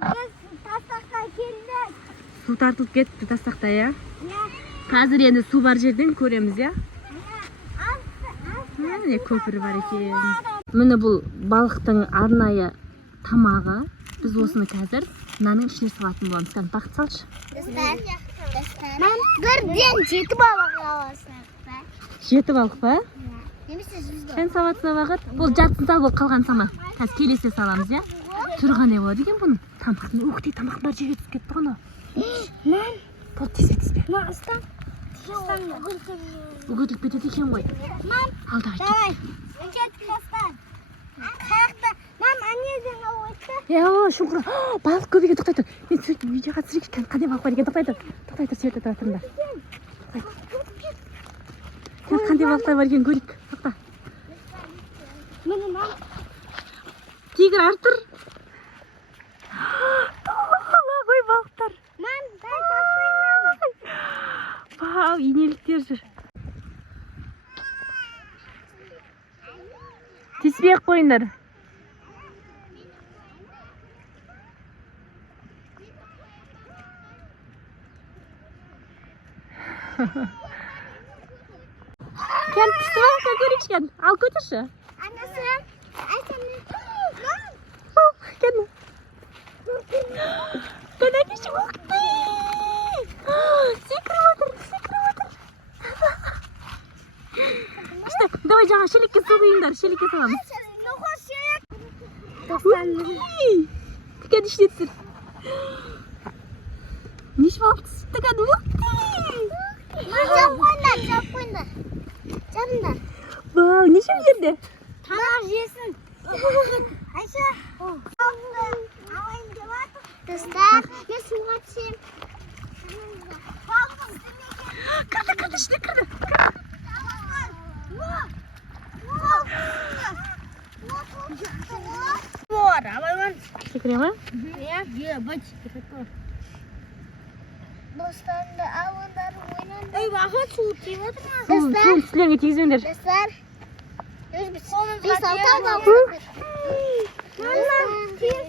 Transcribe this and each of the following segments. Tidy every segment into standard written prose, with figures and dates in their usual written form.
Тастаққа келдік. Су тартылып кетті тастақта, я? Қазір енді су бар жерден көреміз, я? Не көпірі бар екен. Міне бұл балықтың арнайы тамағы. Біз осыны қазір мынаның ішіне салатын боламыз. Кән бақыт салшы. Мен бірден 7 балық аласың. 7 балық па? Немесе жүзді. Сен салатсына бақыт. Бұл жартысын сал, бұл қалған сама. Қазір келесе саламыз, я? Тұрған не болады екен бұның? Тамақтың, өкте тамақ бар жерге түсіп кетті ғана. Мен Бұл тезбе. Астан. Үгітіліп кетеді екен ғой. Алдағы кет. Давай. Кетіп астан. Қаяқта. Мам, анеден ауытты. Шұңқыр. Балық көбеге тоқтай тұр. Мен сөйтіп видеоға түсірейікші. Кән қандай балық бар екен, тоқтай тұр. Тоқтай тұр, сөйтіп тұратырында. Кән қандай балықтар бар екен көрейік. Тоқта. Міне мам. Тигр артыр. Ала ғой балықтар. Мам, дай тастайын. Вау, инеліктер жүр. Тиіспей ақ қойыңдар. Кән түсті ма? Көрейікші кән. Ал көтерші. Анасы. Айсамын. Кән. Кән әкеші өкті. Секіріп отыр. İşte, давай жаңа шелекке су құйыңдар, шелекке саламыз. Кән ішіне түсір. Неше балық түсіпті кән, Жап қойыңдар. Жабыңдар. Вау, неше бұл жерде? Тамақ жесін. Айша. Алайын деп атыр. Достар, мен суға түсем. Кірді, ішіне кірді. Секіре ма? Достарымды алыңдар ойнаңдар. Ой, бақыт суы тиіп отыр ма? Суын сілерге тигізбеңдер. Достар. Бес алты адам. Мама, тиіп.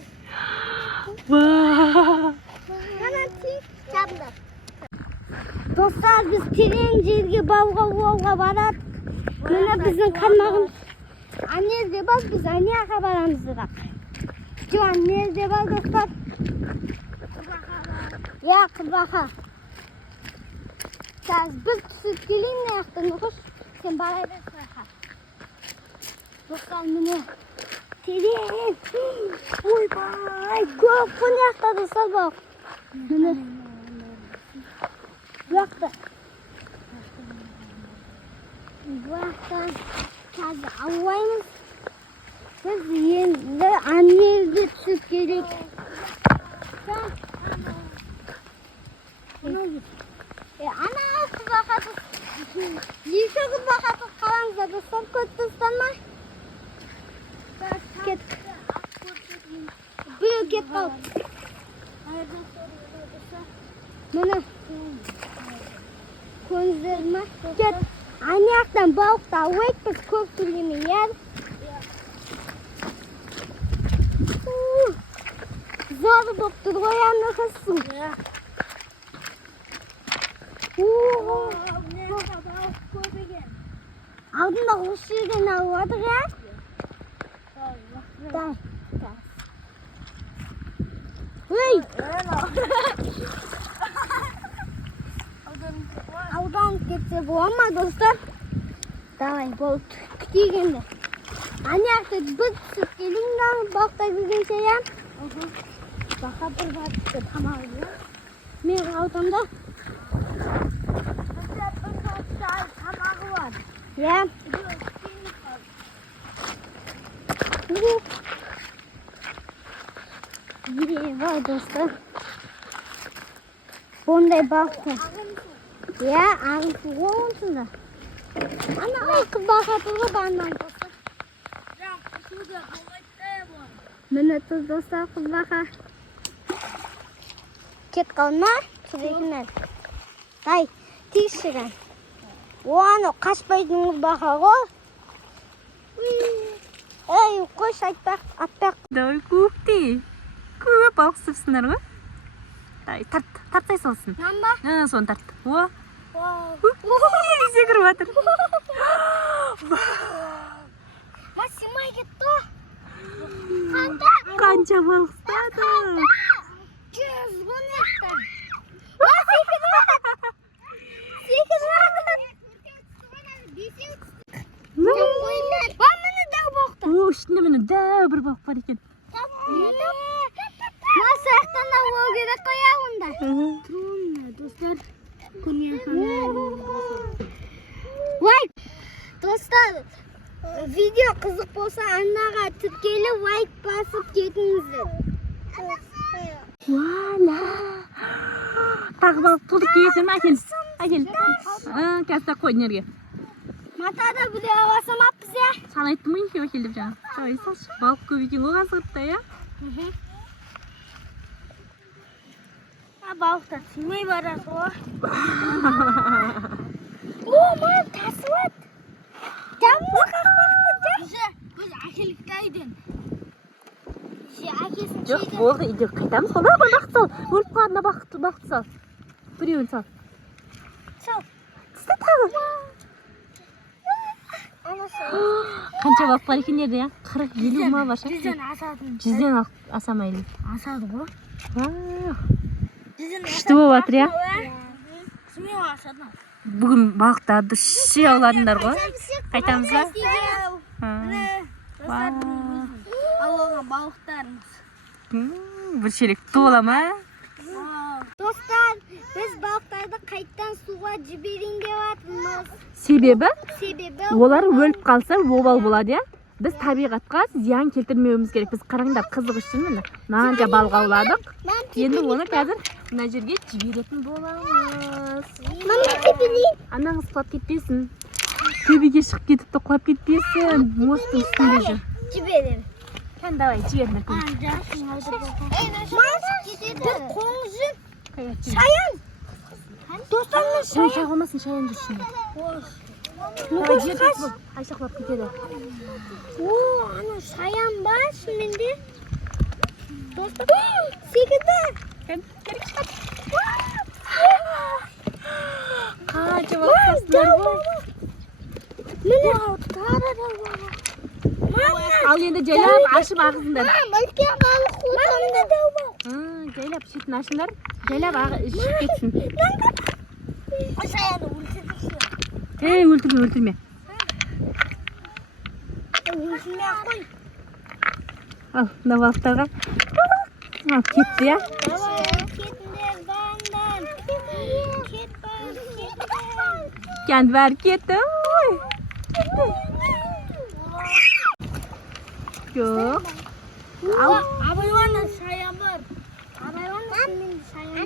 Вау. Мама, тиіп. Жабыңдар. Достар, біз терең жерге балға барадық. Мына біздің қармағымыз. Анезде бар, біз анияға барамыз бірақ. Жоқ, анезде бар, достар. Я, қырбақа. Біз түсіп келейін аяқтан ұқыш. Сен барай бер қырбақа. Достар, міне. Терең. Ойбай, көп қон аяқта, достар, бақ. Міне. Бұяқта. Бұяқтан қазір ауаймыз. Біз енді анелді түсіп керек. Ана қырбақаты. Екі қырбақаты қалаңыздар, достар, көт достар ма? Кет. Біреу кет қалып. Міне. Көңіздер ма? Кет. Анияқтан балықта ауайық, біз көп түргеме ер. Зор болып тұр ғой, аны қыздың. Алдында осы жерден алып отыр, я? Дай. Ой! Аудан кетсе бола ма, достар? Давай, болды. Күтейік енді. Анияқты біз түсіп келіңдер, балықта келгенше, я? Бақа бір батысты тамағы, я? Мен ауданда тамағы бар. Я? Var dostlar. Onday baktı. Ya ağzı olsun da. Ana kız bakatırı bandan dostlar. Minnet dostlar kız baka. Ket kalma. Sürekli. Day. Tişiren. O an kaçmaydınız baka o. Ey koş atpak. Давай купти. Көп балық ұстапсыңдар ғой. Тартсай салсын. Нан ба? Соны тарт. О, секіріп жатыр. Сыймай кетті. Қанша балық ұстады? 110 етті. О, ішінде міне дәу бір балық бар екен. Саяқтан да ол керек қоя онда. Достар, достар, видео қызық болса аннаға тіркеліп лайк басып кетіңіздер. Вуаля! Тағы балық тұлдық кейесің ме? Әкел. Қазір қой нерге. Матада біреу аласамаппыз, я? Сан айттым ғой екеу әкел деп жаңа. Жай салшы. Балық көп екен ғой қазіртта, я? Балықтар сыймай барады ғой. О, маған тасып. Жамылы қақпақты, жам. Біз әкеліктейден. Жоқ, болды, үйде қайтамыз. Қолда бақты сал. Өліп қалғанда бақты сал. Біреуін сал. Сал. Тіста тағы. Қанша балық бар екен еді, я? 40-50 ма бар ша? 100-ден асадың. 100-ден асамайды. Асады ғой. Күшті болып жатыр, я? Сымеу асадың. Бүгін балықтарды ше ауладыңдар ғой. Қайтамыз ба? Алуға балықтарымыз. Бір шелек тола ма? Достар, біз балықтарды қайттан суға жіберейін деп жатырмыз. Себебі? Себебі Олар өліп қалса обал болады, я? Біз табиғатқа зиян келтірмеуіміз керек. Біз қараңдар қызық үшін міне мынанша балық ауладық. Енді оны қазір мына жерге жіберетін боламыз. Мама жіберейін. Анаңыз құлап кетпесін. Төбеге шығып кетіп те құлап кетпесін. Мосттың үстінде жүр. Жіберем. Хан, давай, жіберіңдер. Бір қоңызы. Шаян. Достарымның шаян. Шаян қалмасын, шаян жүр ішінде. Айша құлап кетеді. О, ана шаян ба шынымен. Достар, секірді. Қанша бақтасыңдар ғой. Ал енді жайлап ашып ағызыңдар. Үлкен балық отанында дәу балық. Жайлап шетін ашыңдар. Жайлап ішіп кетсін. Шаяны өлтірдікші. Өлтірме. Өлтірме қой. Ал, мына балықтарға. Ал, кетті, я? Кетіндер, бағындар. Кет бар. Кәнді бәрі кетті. Жоқ. Абайланды шаян бар. Абайланды шаян